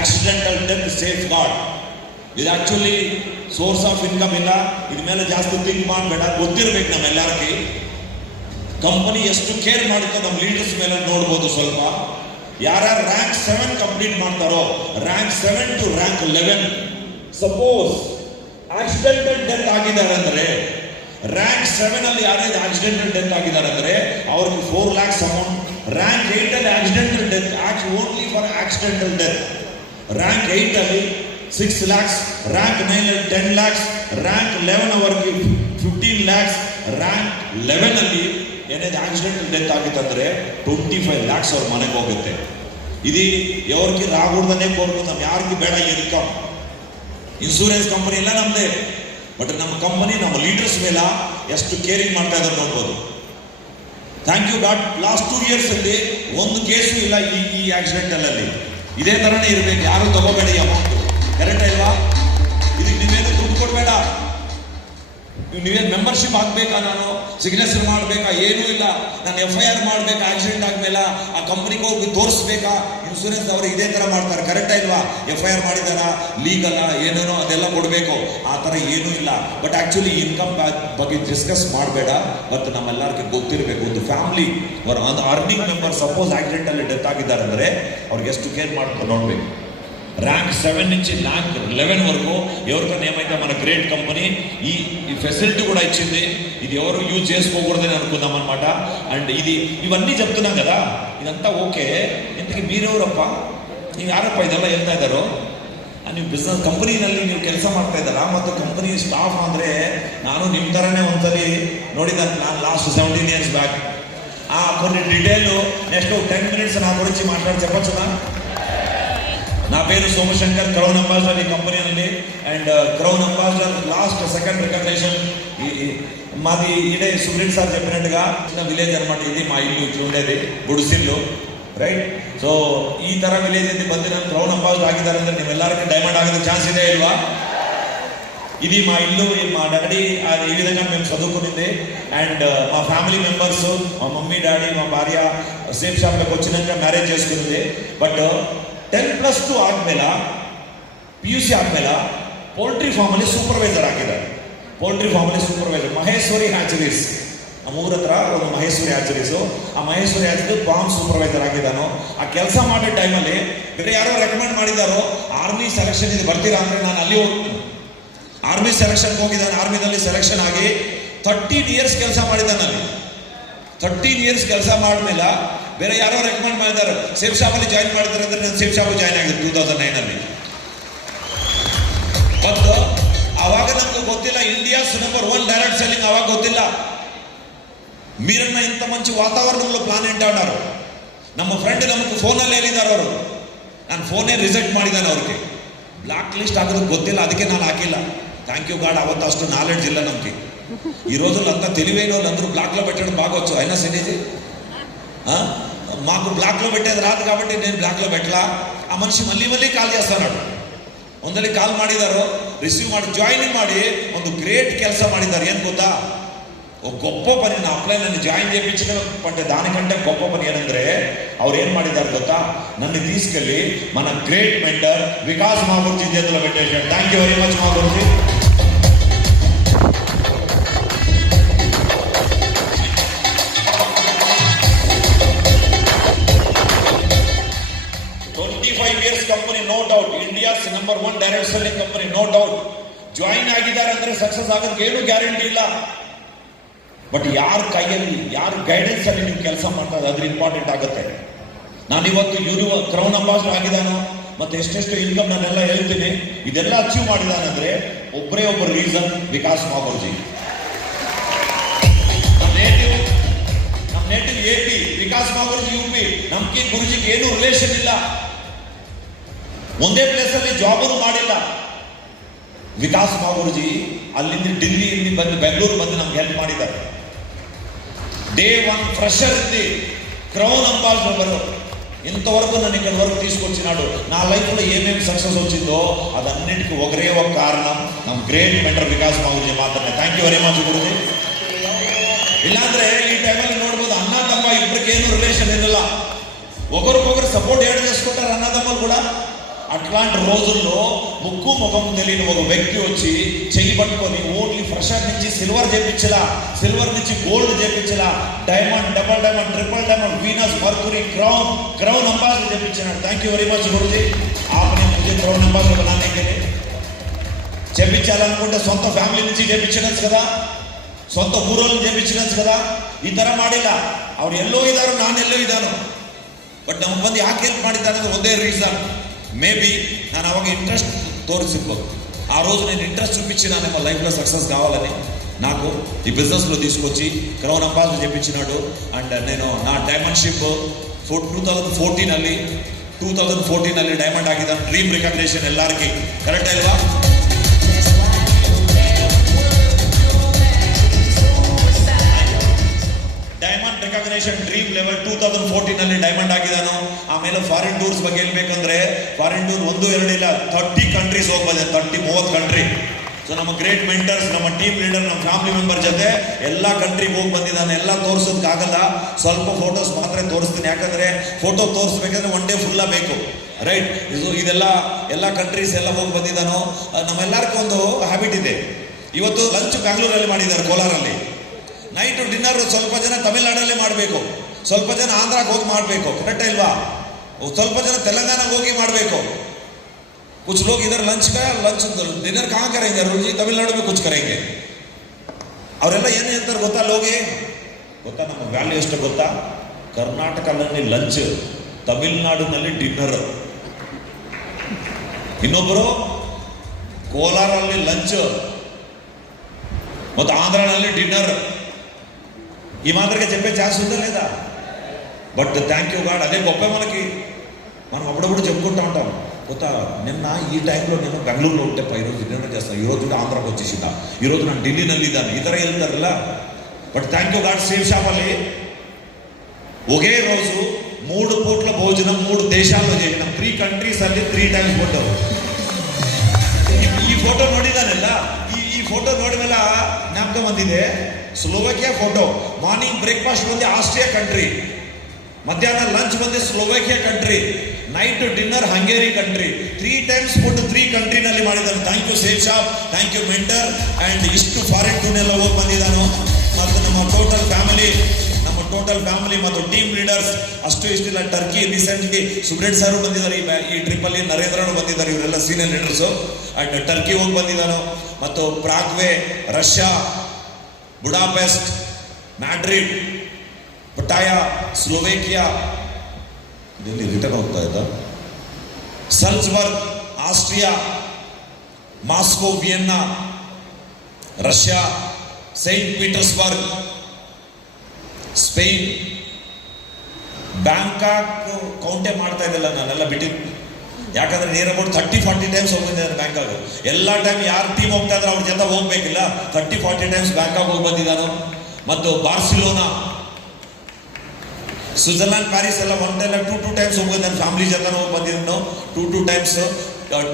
Accidental death safeguard. ಇದು actually source of income ಇಲ್ಲ. ಇದ್ರ ಮೇಲೆ ಜಾಸ್ತಿ ಥಿಂಕ್ ಮಾಡಬೇಡ. ಗೊತ್ತಿರ್ಬೇಕು ನಮ್ಮೆಲ್ಲರಿಗೆ ಕಂಪನಿ ಎಷ್ಟು ಕೇರ್ ಮಾಡುತ್ತೋ ನಮ್ಮ ಲೀಡರ್ಸ್ ಮೇಲೆ ನೋಡ್ಬೋದು. ಸ್ವಲ್ಪ ಯಾರ್ಯಾರು ರ್ಯಾಂಕ್ 7 ಕಂಪ್ಲೀಟ್ ಮಾಡ್ತಾರೋ, rank 7 to rank 11, suppose accidental death ಆಗಿದ್ದಾರೆ ಅಂದ್ರೆ, ರ್ಯಾಂಕ್ 7 ಅಲ್ಲಿ ಯಾರ್ಯಾರು ಆಕ್ಸಿಡೆಂಟಲ್ ಡೆತ್ ಆಗಿದ್ದಾರೆ ಅಂದ್ರೆ ಅವ್ರಿಗೆ 4 lakhs ಅಮೌಂಟ್. ರ್ಯಾಂಕ್ 8 ಅಲ್ಲಿ accidental death only for accidental death. Rank 8 ಅಲ್ಲಿ 6 lakhs, ರ್ಯಾಂಕ್ 9 ಅಲ್ಲಿ 10 lakhs, ರ್ಯಾಂಕ್ 11 ಅವರಿಗೆ 15 lakhs, ರ್ಯಾಂಕ್ 11 ಅಲ್ಲಿ ಏನೇನು ಆಕ್ಸಿಡೆಂಟಲ್ ಡೆತ್ ಆಗಿತ್ತಂದ್ರೆ 25 lakhs ಅವ್ರ ಮನೆಗೆ ಹೋಗುತ್ತೆ. ಇದು ಯಾವ್ರಿಗೆ ರಾಗುಡ್ದನೇ ಕೊಡ್ಬೋದು. ನಮ್ ಯಾರಿಗೆ ಬೇಡ ಇನ್ಕಮ್. ಇನ್ಶೂರೆನ್ಸ್ ಕಂಪನಿ ಎಲ್ಲ ನಮ್ದೇ, ಬಟ್ ನಮ್ಮ ಕಂಪನಿ ನಮ್ಮ ಲೀಡರ್ಸ್ ಮೇಲೆ ಎಷ್ಟು ಕೇರಿಂಗ್ ಮಾಡ್ತಾ ಇದ್ದಾರೆ ನೋಡ್ಬೋದು. Thank you God. Last 2 years ಅಲ್ಲಿ ಒಂದು ಕೇಸು ಇಲ್ಲ ಈ ಆಕ್ಸಿಡೆಂಟಲ್ ಅಲ್ಲಿ. ಇದೇ ತರನೇ ಇರಬೇಕು. ಯಾರು ತಗೋಬೇಡಿ ಅಮೌಂಟ್. ಕರೆಕ್ಟ್ ಅಲ್ವಾ? ಇದಕ್ಕೆ ನೀವೇನು ದುಡ್ಡು ಕೊಡಬೇಡ. ನೀವೇನು ಮೆಂಬರ್ಶಿಪ್ ಆಗ್ಬೇಕಾ, ನಾನು ಸಿಗ್ನೇಚರ್ ಮಾಡಬೇಕಾ? ಏನೂ ಇಲ್ಲ. ನಾನು FIR ಮಾಡಬೇಕಾ? ಆಕ್ಸಿಡೆಂಟ್ ಆದ್ಮೇಲೆ ಆ ಕಂಪ್ನಿಗೆ ಹೋಗಿ ತೋರಿಸ್ಬೇಕಾ? ಇನ್ಶೂರೆನ್ಸ್ ಅವರು ಇದೇ ತರ ಮಾಡ್ತಾರೆ. ಕರೆಕ್ಟಾ ಇಲ್ವಾ? FIR ಮಾಡಿದಾರ, ಲೀಗಲ್ ಏನೇನೋ ಅದೆಲ್ಲ ಕೊಡಬೇಕು. ಆ ಥರ ಏನೂ ಇಲ್ಲ. ಬಟ್ ಆಕ್ಚುಲಿ ಇನ್ಕಮ್ ಬಗ್ಗೆ ಡಿಸ್ಕಸ್ ಮಾಡಬೇಡ. ಬಟ್ ನಮ್ಮೆಲ್ಲರಿಗೆ ಗೊತ್ತಿರಬೇಕು, ಒಂದು ಫ್ಯಾಮಿಲಿ ಒಂದು ಅರ್ನಿಂಗ್ ಮೆಂಬರ್ ಸಪೋಸ್ ಆಕ್ಸಿಡೆಂಟ್ ಅಲ್ಲಿ ಡೆತ್ ಆಗಿದ್ದಾರೆ ಅಂದ್ರೆ ಅವ್ರಿಗೆ ಎಷ್ಟು ಕೇರ್ ಮಾಡ್ಕೊಂಡು ನೋಡ್ಬೇಕು. ర్యాంక్ 7 నుంచి ర్యాంక్ 11 వరకు ఎవరికైనా ఏమైతే మన గ్రేట్ కంపెనీ ఈ ఫెసిలిటీ కూడా ఇచ్చింది. ఇది ఎవరు యూజ్ చేసుకోకూడదని అనుకుందాం అనమాట. అండ్ ఇవన్నీ చెప్తున్నాం కదా, ఇదంతా ఓకే. ఇంతకీ మీరెవరಪ್ಪ? ನೀವು ಯಾರಪ್ಪ ಇದೆಲ್ಲ ಹೇಳ್ತಾ ಇದ್ದಾರೋ? ನೀವು ಬಿಸ್ನೆಸ್ ಕಂಪನಿನಲ್ಲಿ ನೀವು ಕೆಲಸ ಮಾಡ್ತಾ ಇದ್ದಾರಾ? ಮತ್ತು ಕಂಪನಿ ಸ್ಟಾಫ್ ಅಂದರೆ ನಾನು ನಿಮ್ಮ ಥರನೇ ಒಂದ್ಸಲಿ ನೋಡಿದ್ದಾನೆ. ನಾನು ಲಾಸ್ಟ್ 17 years బ్యాక్ కొన్ని డీటెయిల్ నెక్స్ట్ 10 minutes నా గురించి మాట్లాడి చెప్పొచ్చునా? నా పేరు సోమశంకర్, క్రౌన్ అంబాసిడర్ ఈ company. And crown ambassador last 2nd recognition మాది ఇదే సుబ్రీత్ సార్ చెప్పినట్టుగా చిన్న విలేజ్ అనమాట. ఇది మా ఇల్లు ఇట్లా ఉండేది ಗುಡಿಸಿಲ್ಲು, ರೈಟ್? ಸೊ ಈ ತರ ವಿಲೇಜ್ ಇಂದ ಬಂದು ನಾನು ಕ್ರೌನ್ ಅಂಬಾಸಿಡರ್ ಆಗಿದ್ದಾರೆ ಅಂದ್ರೆ ನೀವೆಲ್ಲರಿಗೂ ಡೈಮಂಡ್ ಆಗೋದಕ್ಕೆ ಚಾನ್ಸ್ ಇದೆ ಇಲ್ವಾ? ఇది మా ఇల్లు. మా డాడీ ఈ విధంగా మేము చదువుకునింది. అండ్ మా ఫ్యామిలీ మెంబర్స్, మా మమ్మీ డాడీ, మా భార్య సేమ్ షాప్లోకి వచ్చినాక మ్యారేజ్ చేసుకునింది. ಬಟ್ 10+2 ಆದ್ಮೇಲೆ PUC ಆದ್ಮೇಲೆ ಪೋಲ್ಟ್ರಿ ಫಾರ್ಮಲ್ಲಿ ಸೂಪರ್ವೈಸರ್ ಆಗಿದ್ದಾರೆ. ಪೋಲ್ಟ್ರಿ ಫಾರ್ಮಲ್ಲಿ ಸೂಪರ್ವೈಸರ್ ಮಹೇಶ್ವರಿ ಹ್ಯಾಚರೀಸ್, ನಮ್ಮೂರ ಹತ್ರ ಒಂದು ಮಹೇಶ್ವರಿ ಹ್ಯಾಚರೀಸು. ಆ ಮಹೇಶ್ವರಿ ಹ್ಯಾಚರೀಸ್ ಫಾರ್ಮ್ ಸೂಪರ್ವೈಸರ್ ಆಗಿದ್ದಾನೋ. ಆ ಕೆಲಸ ಮಾಡೋ ಟೈಮಲ್ಲಿ ಬೇರೆ ಯಾರೋ ರೆಕಮೆಂಡ್ ಮಾಡಿದಾರೋ ಆರ್ಮಿ ಸೆಲೆಕ್ಷನ್ ಇದು ಬರ್ತೀರಾ ಅಂದರೆ ನಾನು ಅಲ್ಲಿ ಹೋಗ್ತೀನಿ. ಆರ್ಮಿ ಸೆಲೆಕ್ಷನ್ಗೆ ಹೋಗಿದ್ದಾನೆ. ಆರ್ಮಿನಲ್ಲಿ ಸೆಲೆಕ್ಷನ್ ಆಗಿ 13 years ಕೆಲಸ ಮಾಡಿದ್ದಾನೆ. ಅಲ್ಲಿ 13 years ಕೆಲಸ ಮಾಡಿದ್ಮೇಲೆ ಬೇರೆ ಯಾರೋ ರೆಕಮೆಂಡ್ ಮಾಡಿದ್ದಾರೆ, ಸೇಫ್ ಶಾಪಲ್ಲಿ ಜಾಯಿನ್ ಮಾಡಿದ್ದಾರೆ ಅಂದ್ರೆ ನಾನು ಸೇಫ್ ಶಾಪ್ ಜಾಯಿನ್ ಆಗಿದ್ದೆ 2009 ಮತ್ತು ಆವಾಗ ನಮ್ಗೆ ಗೊತ್ತಿಲ್ಲ ಇಂಡಿಯಾಸ್ ನಂಬರ್ 1 ಡೈರೆಕ್ಟ್ ಸೆಲ್ಲಿಂಗ್. ಆವಾಗ ಗೊತ್ತಿಲ್ಲ. మీరన్న ఇంత మంచి వాతావరణంలో ప్లాన్ ఏంటాడారు. ನಮ್ಮ ಫ್ರೆಂಡ್ ನಮಗೆ ಫೋನಲ್ಲಿ ಹೇಳಿದ್ದಾರೆ. ಅವರು ನಾನು ಫೋನೇ ರಿಜೆಕ್ಟ್ ಮಾಡಿದ್ದಾನೆ. ಅವ್ರಿಗೆ ಬ್ಲಾಕ್ ಲಿಸ್ಟ್ ಆಗೋದು ಗೊತ್ತಿಲ್ಲ, ಅದಕ್ಕೆ ನಾನು ಹಾಕಿಲ್ಲ. Thank you God. అవತ್ತು అಷ್ಟು నాలెడ్జ్ ಇಲ್ಲ ನಮಗೆ. ఈ రోజులంతా తెలివైన వాళ్ళందరూ బ్లాక్లో పెట్టడం బాగొచ్చు. అయినా సరేది మాకు బ్లాక్లో పెట్టేది రాదు కాబట్టి నేను బ్లాక్లో పెట్టలా. ಆ ಮನುಷ್ಯ ಮಲ್ಲಿ ಕಾಲ್ చేస్తున్నాడు. ಒಂದಲ್ಲಿ ಕಾಲ್ ಮಾಡಿದಾರೋ, ರಿಸೀವ್ ಮಾಡಿ ಜಾಯಿನಿಂಗ್ ಮಾಡಿ ಒಂದು ಗ್ರೇಟ್ ಕೆಲಸ ಮಾಡಿದ್ದಾರೆ. ಏನು ಗೊತ್ತಾ? ఒక గొప్ప పని నా అప్లై నన్ను జాయిన్ చేయించడం అంటే దానికంటే గొప్ప పని ఏంటంటే ಅವ್ರು ಏನು ಮಾಡಿದ್ದಾರೆ ಗೊತ್ತಾ? నన్ను తీసుకెళ్ళి మన గ్రేట్ మెంటర్ వికాస్ మాగుర్జీ చేతిలో పెట్టేశాడు. థ్యాంక్ యూ వెరీ మచ్ మాగుర్జీ. Company no doubt, India's number 1 direct selling company no doubt. Join ಆಗಿದ್ದಾರೆ ಅಂದ್ರೆ ಸಕ್ಸಸ್ ಆಗೋದಕ್ಕೆ ಏನು ಗ್ಯಾರಂಟಿ ಇಲ್ಲ. ಬಟ್ ಯಾರ ಕೈಯಲ್ಲಿ, ಯಾರ ಗೈಡೆನ್ಸ್ ಅಲ್ಲಿ ನೀವು ಕೆಲಸ ಮಾಡ್ತಾರೆ ಅದ್ರ ಇಂಪಾರ್ಟೆಂಟ್ ಆಗುತ್ತೆ. ನಾನಿವತ್ತು ಕ್ರೌನ್ ಅಂಬಾಸಿಡರ್ ಆಗಿದ್ದಾನೋ ಮತ್ತೆ ಎಷ್ಟೆಷ್ಟು ಇನ್ಕಮ್ ನಾನೆಲ್ಲ ಹೇಳ್ತೀನಿ. ಇದೆಲ್ಲ ಅಚೀವ್ ಮಾಡಿದಾನಂದ್ರೆ ಒಬ್ಬರೇ ಒಬ್ಬರು ರೀಸನ್, ವಿಕಾಸ್ ಮಾಗುರ್ಜಿ. ನಮ್ಮ ನೇಟಿವ್ AP, ವಿಕಾಸ್ ಮಾಗುರ್ಜಿ UP. ನಮ್ಗೆ ಗುರುಜಿಗೆ ಏನು ರಿಲೇಷನ್ ಇಲ್ಲ. ಒಂದೇ ಪ್ಲೇಸ್ ಅಲ್ಲಿ ಜಾಬ್ ಮಾಡಿಲ್ಲ. ವಿಕಾಸ್ ಮಾಗುರ್ಜಿ ಅಲ್ಲಿಂದ ఢిల్లీಯಿಂದ ಬಂದು ಬೆಂಗಳೂರು ಬಂದು ನಮ್ಗೆ ಹೆಲ್ಪ್ ಮಾಡಿದ್ದಾರೆ. Day 1 ఫ్రెషర్ ఉంది క్రౌన్ అంబాసిడర్. ఇంతవరకు నన్ను ఇక్కడ వరకు తీసుకొచ్చినాడు. నా లైఫ్లో ఏమేమి సక్సెస్ వచ్చిందో అదన్నిటికీ ఒకరే ఒక కారణం ನಮ್ಮ ಗ್ರೇಟ್ ಮೆಂಟರ್ ವಿಕಾಸ್ ಮಾಗುರ್ಜಿ ಮಾತ್ರನೇ. ಥ್ಯಾಂಕ್ ಯು ವೆರಿ ಮಚ್ ಗುರುಜಿ. ಇಲ್ಲಾಂದ್ರೆ ಈ ಟೈಮಲ್ಲಿ ನೋಡ್ಬೋದು ಅಣ್ಣ ತಮ್ಮ ಇಬ್ಬರಿಗೇನು ರಿಲೇಷನ್ ಇರಲ್ಲ. ఒకరికొకరు సపోర్ట్ ఏడ్ చేసుకుంటారు అన్నదమ్ములు కూడా. అట్లాంటి రోజుల్లో ముక్కు ముఖం తెలియని ఒక వ్యక్తి వచ్చి చెయ్యి పట్టుకొని ఓన్లీ ఫ్రెషర్ నుంచి సిల్వర్ చేపించలా, సిల్వర్ నుంచి గోల్డ్ చేపించలా, diamond, double diamond, triple diamond, Venus, Mercury, crown ambassador చేపించినాడు. Thank you very much Guruji. आपने मुझे क्राउन अंबासिडर बनाने के लिए చేపించాలనుకుంటే సొంత ఫ్యామిలీ నుంచి చేపించవచ్చు కదా, ಸೊಂತ ಊರಲ್ಲಿ ಜೇಬಿಚ್ಚು కదా. ಈ ಥರ ಮಾಡಿಲ್ಲ. ಅವ್ರು ಎಲ್ಲೋ ಇದ್ದಾರೋ, ನಾನು ಎಲ್ಲೋ ಇದ್ದಾನೋ. ಬಟ್ ನಮ್ಗೆ ಬಂದು ಯಾಕೆ ಹೆಲ್ಪ್ ಮಾಡಿದ್ದಾರೆ ಅಂದ್ರೆ ಒಂದೇ ರೀಸನ್, ಮೇ బి ನಾನು అವಾಗ ఇంట్రెస్ట్ తోరిసిపోదు. ఆ రోజు నేను ఇంట్రెస్ట్ చూపించిన నా లైఫ్లో సక్సెస్ కావాలని నాకు ఈ బిజినెస్లో తీసుకొచ్చి క్రౌన్ అంబాసిడర్ చెప్పించినాడు. అండ్ నేను నా ಡೈಮಂಡ್ ಶಿಪ್ 2014 ಡೈಮಂಡ್ ಆಗಿದ್ದಾನೆ. ಡ್ರೀಮ್ ರಿಕಗ್ನೇಷನ್ ಎಲ್ಲರಿಗೆ ಕರೆಕ್ಟ್ ಅಲ್ವಾ? Diamond recognition dream level 2014 diamond ಆಗಿದ್ದಾನು. ಆಮೇಲೆ ಫಾರಿನ್ ಟೂರ್ಸ್ ಬಗ್ಗೆ ಹೇಳ್ಬೇಕಂದ್ರೆ ಫಾರಿನ್ ಟೂರ್ 1-2 ಇಲ್ಲ 30 ಕಂಟ್ರೀಸ್ ಹೋಗಿ ಬಂದೆ, 30 ಕಂಟ್ರಿ. ಸೊ ನಮ್ಮ ಗ್ರೇಟ್ ಮೆಂಟರ್ಸ್, ನಮ್ಮ ಟೀಮ್ ಲೀಡರ್, ನಮ್ಮ ಫ್ಯಾಮಿಲಿ ಮೆಂಬರ್ ಜೊತೆ ಎಲ್ಲ ಕಂಟ್ರಿಗೆ ಹೋಗಿ ಬಂದಿದ್ದಾನೆ. ಎಲ್ಲ ತೋರಿಸೋದಕ್ಕಾಗಲ್ಲ, ಸ್ವಲ್ಪ ಫೋಟೋಸ್ ಮಾತ್ರ ತೋರಿಸ್ತೀನಿ. ಯಾಕಂದ್ರೆ ಫೋಟೋ ತೋರಿಸ್ಬೇಕಂದ್ರೆ 1 ಡೇ ಫುಲ್ಲ ಬೇಕು, ರೈಟ್? ಇದೆಲ್ಲ ಎಲ್ಲ ಕಂಟ್ರೀಸ್ ಎಲ್ಲ ಹೋಗಿ ಬಂದಿದ್ದಾನೋ. ನಮ್ಮೆಲ್ಲರಿಗೂ ಒಂದು ಹ್ಯಾಬಿಟ್ ಇದೆ. ಇವತ್ತು ಲಂಚ್ ಬ್ಯಾಂಗ್ಳೂರಲ್ಲಿ ಮಾಡಿದ್ದಾರೆ, ಕೋಲಾರಲ್ಲಿ. ನೈಟು ಡಿನ್ನರ್ ಸ್ವಲ್ಪ ಜನ ತಮಿಳ್ನಾಡಲ್ಲೇ ಮಾಡಬೇಕು, ಸ್ವಲ್ಪ ಜನ ಆಂಧ್ರಾಗೆ ಹೋಗಿ ಮಾಡಬೇಕು, ಕರೆಕ್ಟ್ ಇಲ್ವಾ? ಸ್ವಲ್ಪ ಜನ ತೆಲಂಗಾಣಕ್ಕೆ ಹೋಗಿ ಮಾಡಬೇಕು. कुछ लोग इधर लंच डिनर कहाँ करेंगे रोजी? तमिलनाडु में कुछ करेंगे. ಅವರೆಲ್ಲ ಏನು ಹೇಳ್ತಾರೆ ಗೊತ್ತಾ? ಲೋಗೆ ಗೊತ್ತಾ ನಮ್ಮ ವ್ಯಾಲ್ಯೂ ಎಷ್ಟು ಗೊತ್ತಾ? ಕರ್ನಾಟಕದಲ್ಲಿ ಲಂಚ್, ತಮಿಳ್ನಾಡಿನಲ್ಲಿ ಡಿನ್ನರ್. ಇನ್ನೊಬ್ಬರು ಕೋಲಾರಲ್ಲಿ ಲಂಚ್ ಮತ್ತು ಆಂಧ್ರನಲ್ಲಿ ಡಿನ್ನರ್. ఈ మాదిరిగా చెప్పే ఛాన్స్ ఉందా లేదా? బట్ థ్యాంక్ యూ గాడ్, అదే గొప్ప మనకి. మనం అప్పుడప్పుడు చెప్పుకుంటూ ఉంటాం, కొత్త నిన్న ఈ టైంలో నేను బెంగళూరులో ఉంటే ఈరోజు డిన్నర్ చేస్తాను, ఈరోజు ఆంధ్రాకి వచ్చేసిందా, ఈరోజు ನಾನು ఢిల్లీನಲ್ಲಿ ಇದ್ದಾನೆ, ಈ ಥರ ಹೇಳ್ತಾರಲ್ಲ. But thank you God, safe షాపಲ್ಲಿ ఒకే రోజు 3 పూట్ల భోజనం 3 దేశాల్లో చేసినాం. 3 ಕಂಟ್ರೀಸ್ ಅಲ್ಲಿ 3 ಟೈಮ್ಸ್ ಫೋಟೋ. ಈ ಫೋಟೋ ನೋಡಿದಾನೆಲ್ಲ, ಈ ಫೋಟೋ ನೋಡಿದ್ಮೇಲೆ ಜ್ಞಾಪಕ ಬಂದಿದೆ. Slovakia photo. ಮಾರ್ನಿಂಗ್ ಬ್ರೇಕ್ಫಾಸ್ಟ್ ಬಂದು ಆಸ್ಟ್ರಿಯಾ ಕಂಟ್ರಿ, ಮಧ್ಯಾಹ್ನ ಲಂಚ್ ಬಂದು Slovakia country, night dinner Hungary country. 3 times food 3 ಕಂಟ್ರಿನಲ್ಲಿ ಮಾಡಿದ್ದಾನೆ. Thank you safe shop, thank you mentor. And ಇಷ್ಟು ಫಾರಿನ್ ಟೂರ್ನೆಲ್ಲ ಹೋಗಿ ಬಂದಿದ್ದಾನು. ಮತ್ತು ನಮ್ಮ ಟೋಟಲ್ ಫ್ಯಾಮಿಲಿ ಮತ್ತು ಟೀಮ್ ಲೀಡರ್ಸ್ ಅಷ್ಟು ಇಷ್ಟಿಲ್ಲ. ಟರ್ಕಿ ರೀಸೆಂಟ್ಲಿ ಸುಬ್ರೆಡ್ ಸರ್ ಬಂದಿದ್ದಾರೆ ಈ ಟ್ರಿಪ್ಪಲ್ಲಿ, ನರೇಂದ್ರನು ಬಂದಿದ್ದಾರೆ, ಇವರೆಲ್ಲ ಸೀನಿಯರ್ ಲೀಡರ್ಸು. ಆ್ಯಂಡ್ ಟರ್ಕಿ ಹೋಗಿ ಬಂದಿದ್ದಾನು. ಮತ್ತು Prague, Russia, Budapest, Madrid, Pattaya, Slovakia, ಇದೆಲ್ಲಿ ರಿಟರ್ನ್ ಹೋಗ್ತಾ ಇದ್ದ, Salzburg, Austria, Moscow, Vienna, Russia, Saint Petersburg, Spain, Bangkok ಕೌಂಟೇ ಮಾಡ್ತಾ ಇದ್ದಿಲ್ಲ, ನಾನೆಲ್ಲ ಬಿಟ್ಟಿದ್ದು. ಯಾಕಂದ್ರೆ ನಿಯರ್ ಅಬೌಟ್ 30-40 ಟೈಮ್ಸ್ ಹೋಗ್ಬಂದಿದ್ದಾನೆ ಬ್ಯಾಂಕಾಕ್. ಎಲ್ಲ ಟೈಮ್ ಯಾರು ಟೀಮ್ ಹೋಗ್ತಾ ಇದ್ರೆ ಅವ್ರ ಜೊತೆ ಹೋಗ್ಬೇಕಿಲ್ಲ. 30-40 ಟೈಮ್ಸ್ ಬ್ಯಾಂಕಾಕ್ ಹೋಗಿ ಬಂದಿದ್ದಾನು. ಮತ್ತು ಬಾರ್ಸಿಲೋನಾ, ಸ್ವಿಟ್ಜರ್ಲ್ಯಾಂಡ್, ಪ್ಯಾರಿಸ್ ಎಲ್ಲ 2 ಟೈಮ್ಸ್ ಹೋಗಿದ್ದಾನೆ. ಫ್ಯಾಮಿಲಿ ಜೊತೆ ಹೋಗಿ ಬಂದಿದ್ದಾನು 2 ಟೈಮ್ಸ್.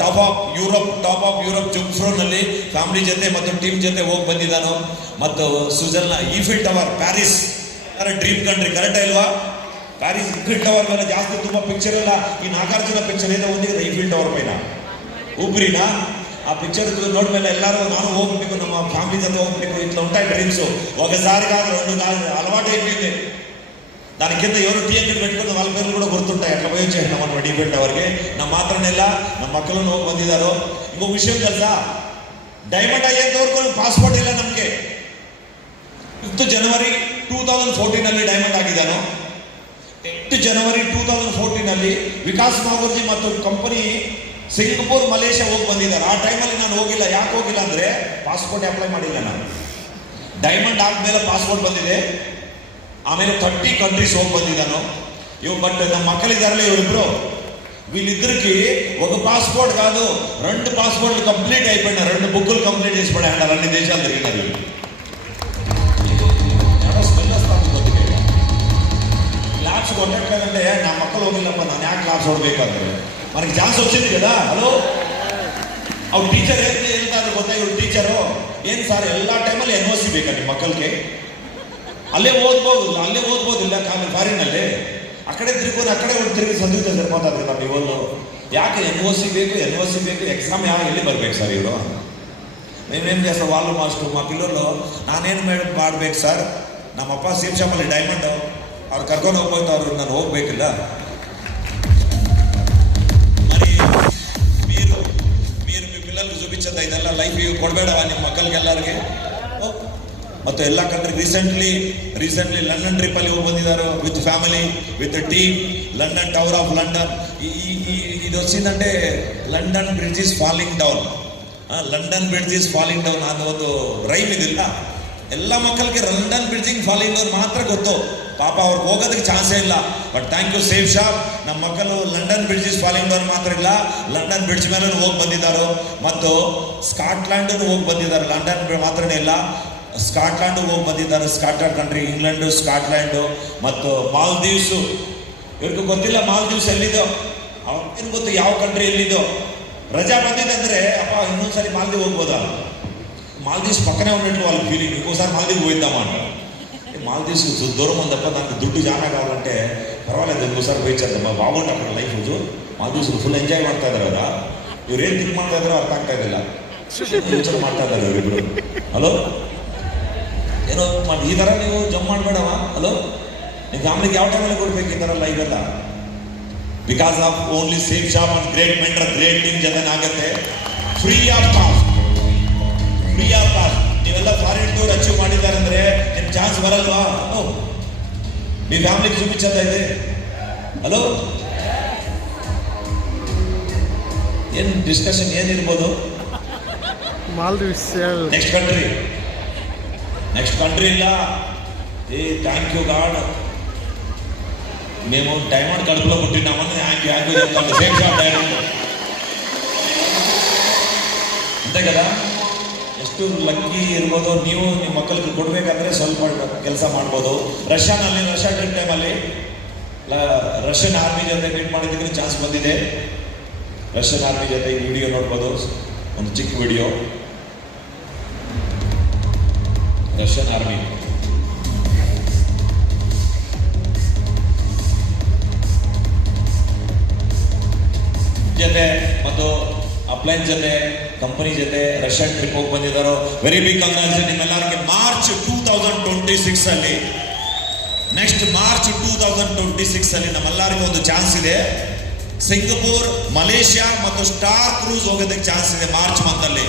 ಟಾಪ್ ಆಫ್ ಯೂರೋಪ್ ಜುಂಫ್ರೋನಲ್ಲಿ ಫ್ಯಾಮಿಲಿ ಜೊತೆ ಮತ್ತು ಟೀಮ್ ಜೊತೆ ಹೋಗಿ ಬಂದಿದ್ದಾನು. ಮತ್ತು Switzerland, Eiffel tower, Paris dream country, correct ಇಲ್ವಾ? ಪ್ಯಾರಿಸ್ ಈಫಿಲ್ ಟವರ್ ಮೇಲೆ ಜಾಸ್ತಿ ತುಂಬ ಪಿಕ್ಚರ್ ಎಲ್ಲ, ಈ ನಾಗಾರ್ಜುನ ಪಿಕ್ಚರ್ ಏನೋ ಒಂದಿದೆ ಈಫಿಲ್ ಟವರ್ ಪೈನ ಊಬ್ರಿನಾ. ಆ ಪಿಕ್ಚರ್ ನೋಡ್ಮೇಲೆ ಎಲ್ಲರೂ ನಾನು ಹೋಗ್ಬೇಕು, ನಮ್ಮ ಫ್ಯಾಮಿಲಿ ಜೊತೆ ಹೋಗ್ಬೇಕು, ಇట్లా ఉంటాయి డ్రీమ్స్. ఒకసారి కాదు 2 కాదు, అలవాటు అయిపోయింది. దానికింద ఎవరు టీ అంగడి పెట్టుకున్న వాళ్ళ పేర్లు కూడా గుర్తుంటాయి. అట్లా పోయి వచ్చేసినాం మనం ఈఫిల్ టవర్కి. ನಮ್ಮ ಮಾತ್ರನೆಲ್ಲ ನಮ್ಮ ಮಕ್ಕಳನ್ನು ಹೋಗಿ ಬಂದಿದ್ದಾರೋ. ಇಂಕೊ ವಿಷಯ తెలుసా? ಡೈಮಂಡ್ ಅಯ್యేಂత వరకు ಪಾಸ್ಪೋರ್ಟ್ ಇಲ್ಲ ನಮಗೆ. 5 ಜನವರಿ 2014 ಡೈಮಂಡ್ ಆಗಿದ್ದಾನು. 8 ಜನವರಿ 2014 ವಿಕಾಸ್ ಮಾಗುರ್ಜಿ ಮತ್ತು ಕಂಪನಿ ಸಿಂಗಪುರ್, ಮಲೇಷ್ಯಾ ಹೋಗಿ ಬಂದಿದ್ದಾರೆ. ಆ ಟೈಮಲ್ಲಿ ನಾನು ಹೋಗಿಲ್ಲ. ಯಾಕೆ ಹೋಗಿಲ್ಲ ಅಂದರೆ ಪಾಸ್ಪೋರ್ಟ್ ಅಪ್ಲೈ ಮಾಡಿಲ್ಲ ನಾನು. ಡೈಮಂಡ್ ಆದ್ಮೇಲೆ ಪಾಸ್ಪೋರ್ಟ್ ಬಂದಿದೆ. ಆಮೇಲೆ 30 కంట్రీస్ ಹೋಗಿ ಬಂದಿದ್ದಾನು ఇవి. బట్ ನಮ್ಮ మక్కలిదారులే ఎవరిబ్రో, వీళ్ళిద్దరికి ఒక పాస్పోర్ట్ కాదు 2 పాస్పోర్ట్లు కంప్లీట్ అయిపోయినా, 2 బుక్కులు కంప్లీట్ చేసి పడే అంటారు. అన్ని దేశాలు తిరిగినారు. ಕ್ಲಾಪ್ಸ್ ಕೊಟ್ಟಕ್ಕಂటే ನಮ್ಮ ಮಕ್ಕಳು ಹೋಗಿಲ್ಲಪ್ಪ, ನಾನು ಯಾಕೆ ಕ್ಲಾಪ್ಸ್ ಹೊಡ್ಬೇಕಾದ್ರೆ మనకి ಚಾನ್ಸ್ వచ్చింది కదా. ಹಲೋ, ಅವ್ರು ಟೀಚರ್ ಹೇಳ್ತಾರೆ ಗೊತ್ತಾ? ಇವ್ರು ಟೀಚರು ಏನು ಸರ್ ಎಲ್ಲ ಟೈಮಲ್ಲಿ NOC ಬೇಕಾ ನಿಮ್ಮ ಮಕ್ಕಳಿಗೆ? ಅಲ್ಲೇ ಓದ್ಬೋದಿಲ್ಲ ಫಾರಿನಲ್ಲಿ. ಅಕ್ಕಡೆ ತಿರುಗಿ ಒಂದು ತಿರುಗಿ ಸಂದಿಗ್ಧ ಸರಿపోతుంది కదా మీ వాళ్ళు. ಯಾಕೆ NOC ಬೇಕು ಎಕ್ಸಾಮ್ ಎಲ್ಲಿ ಬರ್ಬೇಕು ಸರ್ ಇವರು? మేమేం చేస్తాం వాళ్ళు మాస్టర్ మా పిల్లలు ನಾನೇನು ಮಾಡ್ಬೇಕು ಸರ್? ನಮ್ಮಪ್ಪ ಸೇಫ್ ಶಾಪಲ್ಲಿ ಡೈಮಂಡ್ ಅವ್ರು ಕರ್ಕೊಂಡು ಹೋಗ್ಬೋದು, ನಾನು ಹೋಗ್ಬೇಕಿಲ್ಲ. మరి మీరు మీ పిల్లలకు చూపించದ ಇದೆಲ್ಲ ಲೈಫ್ ಕೊಡಬೇಡವಾ ನಿಮ್ಮ ಮಕ್ಕಳಿಗೆಲ್ಲರಿಗೆ? ಮತ್ತು ಎಲ್ಲ ಕಂಟ್ರಿ ರೀಸೆಂಟ್ಲಿ ಲಂಡನ್ ಟ್ರಿಪ್ ಅಲ್ಲಿ ಹೋಗಿ ಬಂದಿದ್ದಾರೆ with family with team. London tower of London ಇದು వచ్చిందంటే London Bridge is falling down. London Bridge is falling down ಅನ್ನೋ ಒಂದು ರೈಮ್ ಇದಿಲ್ಲ. ಎಲ್ಲ ಮಕ್ಕಳಿಗೆ ಲಂಡನ್ ಬ್ರಿಡ್ಜಿಂಗ್ ಫಾಲಿಂಗ್ ಡೌನ್ ಮಾತ್ರ ಗೊತ್ತು, ಪಾಪ ಅವ್ರಿಗೆ ಹೋಗೋದಕ್ಕೆ ಚಾನ್ಸೇ ಇಲ್ಲ. But thank you safe Shop, ನಮ್ಮ ಮಕ್ಕಳು London Bridge is falling down ಮಾತ್ರ ಇಲ್ಲ, ಲಂಡನ್ ಬ್ರಿಡ್ಜ್ ಮೇಲೆ ಹೋಗಿ ಬಂದಿದ್ದಾರೆ. ಮತ್ತು ಸ್ಕಾಟ್ಲ್ಯಾಂಡ್ ಹೋಗಿ ಬಂದಿದ್ದಾರೆ. ಲಂಡನ್ ಮಾತ್ರನೇ ಇಲ್ಲ, ಸ್ಕಾಟ್ಲ್ಯಾಂಡ್ ಹೋಗಿ ಬಂದಿದ್ದಾರೆ. ಸ್ಕಾಟ್ಲ್ಯಾಂಡ್ ಕಂಟ್ರಿ, ಇಂಗ್ಲೆಂಡು, ಸ್ಕಾಟ್ಲ್ಯಾಂಡು ಮತ್ತು ಮಾಲ್ದೀವ್ಸು. ಇವ್ರಿಗೂ ಗೊತ್ತಿಲ್ಲ ಮಾಲ್ದೀವ್ಸ್ ಎಲ್ಲಿದೋ, ಅವ್ರಿಗೇನು ಗೊತ್ತು ಯಾವ ಕಂಟ್ರಿ ಎಲ್ಲಿದೋ. ರಜಾ ಬಂದಿದೆ ಅಂದರೆ ಅಪ್ಪ ಇನ್ನೊಂದ್ಸರಿ ಮಾಲ್ದೀವ್ ಹೋಗ್ಬೋದಲ್ಲ. మాల్దీవ్స్ పక్కనే ఉన్నట్టు వాళ్ళ ఫీలింగ్, ఇంకోసారి మాల్దీవ్ పోయిద్దామా అంట. మాల్దీవ్స్ దూరం ఉందప్ప, దానికి దుడ్డు జానా కావాలంటే పర్వాలేదు ఇంకోసారి పోయించేద్దాం, బాగుంటుంది అక్కడ లైఫ్. మాల్దీవ్స్ ಫುಲ್ ಎಂಜಾಯ್ ಮಾಡ್ತಾ ಇದ್ದಾರೆ ಅವರ. ಇವ್ರು ಏನು ಥಿಂಕ್ ಮಾಡ್ತಾ ಇದ್ದಾರೋ ಅರ್ಥ ಆಗ್ತಾ ಇದ್ದಿಲ್ಲ, ಯೋಚನೆ ಮಾಡ್ತಾ ಇದ್ದಾರೆ ಇವರಿಬ್ರು. ಹಲೋ, ಏನೋ ಈ ಥರ ನೀವು ಜಂಪ್ ಮಾಡಬೇಡವ. ಹಲೋ, ನಿಮ್ಮ ಫ್ಯಾಮಿಲಿಗೆ ಯಾವ ಟೈಮಲ್ಲಿ ಕೊಡ್ಬೇಕು ಈ ಥರ ಲೈಫ್ ಎಲ್ಲ? Because of only safe shop and great mentor great team ಜೊತೆ ಆಗುತ್ತೆ. Free of cost. ನೀವೆಲ್ಲ ಫಾರಿನ್ ಟೂರ್ ಅಚೀವ್ ಮಾಡಿದ್ದಾರೆ ಅಂದ್ರೆ ನಿಮ್ ಚಾನ್ಸ್ ಬರಲ್ವಾ? మీ ಫ್ಯಾಮಿಲಿಗೆ చూపించదా ಇದೆ? ಹಲೋ, ಏನ್ ಡಿಸ್ಕಷನ್ ಏನಿರ್ಬೋದು? ನೆಕ್ಸ್ಟ್ ಕಂಟ್ರಿ ಇಲ್ಲ. థ్యాంక్ యూ గాడ్, మేము డైమండ్ కడుపులో పుట్టినామని థ్యాంక్ యూ చెప్తాను. సేఫ్ షాప్ డైమండ్ ಅಂತೆ కదా. ಎಷ್ಟು ಲಕ್ಕಿ ಇರ್ಬೋದು ನೀವು. ನಿಮ್ಮ ಮಕ್ಕಳಿಗೆ ಕೊಡಬೇಕಾದ್ರೆ ಸ್ವಲ್ಪ ಕೆಲಸ ಮಾಡ್ಬೋದು. ರಷ್ಯಾ ಟ್ರಿಪ್ ಟೈಮಲ್ಲಿ ರಷ್ಯನ್ ಆರ್ಮಿ ಜೊತೆ ಮೀಟ್ ಮಾಡಿದ್ದಕ್ಕೆ ಚಾನ್ಸ್ ಬಂದಿದೆ. ರಷ್ಯನ್ ಆರ್ಮಿ ಜೊತೆ ಈ ವಿಡಿಯೋ ನೋಡ್ಬೋದು, ಒಂದು ಚಿಕ್ಕ ವಿಡಿಯೋ. ರಷ್ಯನ್ ಆರ್ಮಿ ಜೊತೆ ಮತ್ತು ಅಪ್ಲೈನ್ ಜೊತೆ ಕಂಪನಿ ಜೊತೆ ರಷ್ಯನ್ ಟ್ರಿಪ್ ಹೋಗಿ ಬಂದಿದ್ದಾರೋ. ವೆರಿ ಬಿಗ್ ಕಂಗ್ರಾಚುಲೇಷನ್ ನಿಮ್ಮೆಲ್ಲರಿಗೆ. ಮಾರ್ಚ್ 2026 ಅಲ್ಲಿ, ನೆಕ್ಸ್ಟ್ ಮಾರ್ಚ್ 2026 ಅಲ್ಲಿ ನಮ್ಮೆಲ್ಲರಿಗೂ ಒಂದು ಚಾನ್ಸ್ ಇದೆ. ಸಿಂಗಪೂರ್, ಮಲೇಷಿಯಾ ಮತ್ತು ಸ್ಟಾರ್ ಕ್ರೂಸ್ ಹೋಗೋದಕ್ಕೆ ಚಾನ್ಸ್ ಇದೆ ಮಾರ್ಚ್ ಮಂತ್ ಅಲ್ಲಿ.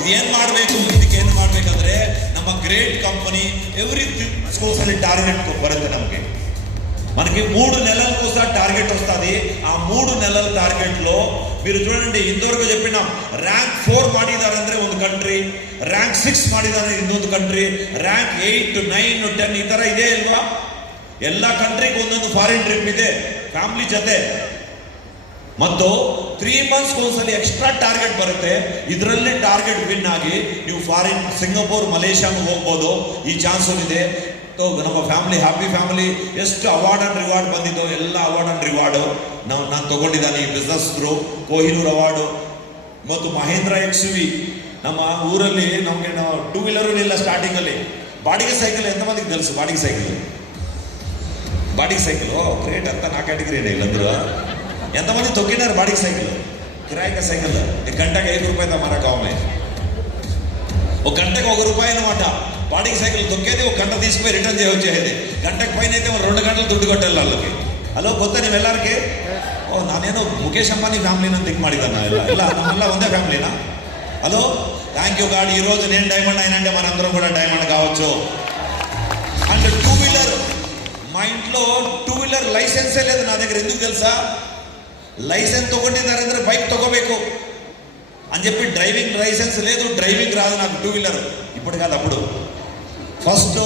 ಇದೇನ್ ಮಾಡಬೇಕು? ಇದಕ್ಕೆ ಏನು ಮಾಡ್ಬೇಕಂದ್ರೆ ನಮ್ಮ great company every 6 months target బರುತ್ತೆ నಮಗೆ. మనకి 3 నెలలకు ఒకసారి టార్గెట్ వస్తుంది. ఆ 3 నెలల టార్గెట్ లో మీరు చూడండి, ఇంతవరకు చెప్పిన ర్యాంక్ 4 ಮಾಡಿದ್ದಾರೆ ಅಂದ್ರೆ ಒಂದು ಕಂಟ್ರಿ, ರ್ಯಾಂಕ್ 6 ಮಾಡಿದ್ದಾರೆ ಇನ್ನೊಂದು ಕಂಟ್ರಿ, ರ್ಯಾಂಕ್ 8, 9, 10 ಈ ತರ ಇದೆ ಅಲ್ವಾ? ಎಲ್ಲ ಕಂಟ್ರಿಗೆ ಒಂದೊಂದು ಫಾರಿನ್ ಟ್ರಿಪ್ ಇದೆ ಫ್ಯಾಮಿಲಿ ಜೊತೆ. ಮತ್ತು 3 ಮಂತ್ಸ್ ಒಂದ್ಸಲಿ ಎಕ್ಸ್ಟ್ರಾ ಟಾರ್ಗೆಟ್ ಬರುತ್ತೆ. ಇದರಲ್ಲಿ ಟಾರ್ಗೆಟ್ ವಿನ್ ಆಗಿ ನೀವು ಫಾರಿನ್, ಸಿಂಗಪೂರ್, ಮಲೇಷಿಯಾಗೆ ಹೋಗ್ಬೋದು. ಈ ಚಾನ್ಸ್ ಇದೆ. ನಮ್ಮ ಫ್ಯಾಮಿಲಿ, ಹ್ಯಾಪಿ ಫ್ಯಾಮಿಲಿ, ಎಷ್ಟು ಅವಾರ್ಡ್ ಅಂಡ್ ರಿವಾರ್ಡ್ ಬಂದಿದ್ದು, ಎಲ್ಲ ಅವಾರ್ಡ್ ಅಂಡ್ ರಿವಾರ್ಡು ನಾನು ತಗೊಂಡಿದ್ದಾನೆ ಈ ಬಿಸ್ನೆಸ್ ಥ್ರೂ. ಕೊಹಿನೂರ್ ಅವಾರ್ಡು ಮತ್ತು ಮಹೇಂದ್ರ XUV. ನಮ್ಮ ಊರಲ್ಲಿ ನಮಗೆ 2 ವೀಲರ್ ಇಲ್ಲ ಸ್ಟಾರ್ಟಿಂಗ್ ಅಲ್ಲಿ. ಬಾಡಿಗೆ ಸೈಕಲ್ ಎಂತమందికి తెలుసు? ಬಾಡಿಗೆ ಸೈಕಲ್ ಗ್ರೇಟ್ ಅಂತ 4 కేటగిరీ ಇಲ್ಲಂದ್ರು ఎంతమంది తొక్కినారు బాడీకి సైకిల్? కిరాయిక సైకిల్ గంటకి 5 రూపాయలు हमारा गांव में. ఒక గంటకి 1 రూపాయి అన్నమాట. బాడీకి సైకిల్ తొక్కేది, ఒక గంట తీసుకుపోయి రిటర్న్ చేయవచ్చేది. గంటకి పైన అయితే 2 గంటలు ದುಡ್ಡು ಕೊಟ್ಟಲ್ಲ వాళ్ళకి. ಹಲೋ, ಗೊತ್ತಾ ನೀವೆಲ್ಲರಿಗೆ? ನಾನೇನು ಮುಖೇಶ್ ಅಂಬಾನಿ ಫ್ಯಾಮಿಲಿನ ಥಿಂಕ್ ಮಾಡಿದ್ದಾನ? ಇಲ್ಲ, ನಮ್ಮೆಲ್ಲ ಒಂದೇ ಫ್ಯಾಮಿಲಿನಾ? Hello, thank you God. ఈరోజు నేను డైమండ్ అయినంటే మనందరం కూడా డైమండ్ కావచ్చు. అండ్ 2 వీలర్, మా ఇంట్లో 2 వీలర్ లైసెన్సే లేదు నా దగ్గర. ఎందుకు తెలుసా? ಲೈಸೆನ್ಸ್ ತಗೊಂಡಿದ್ದಾರೆ ಅಂದ್ರೆ ಬೈಕ್ ತಗೋಬೇಕು అని చెప్పి డ్రైవింగ్ ಲೈಸೆನ್ಸ್ లేదు, ಡ್ರೈವಿಂಗ್ ರಾದು నాకు 2 ವೀಲರ್. ఇప్పుడు కాదు, అప్పుడు ಫಸ್ಟ್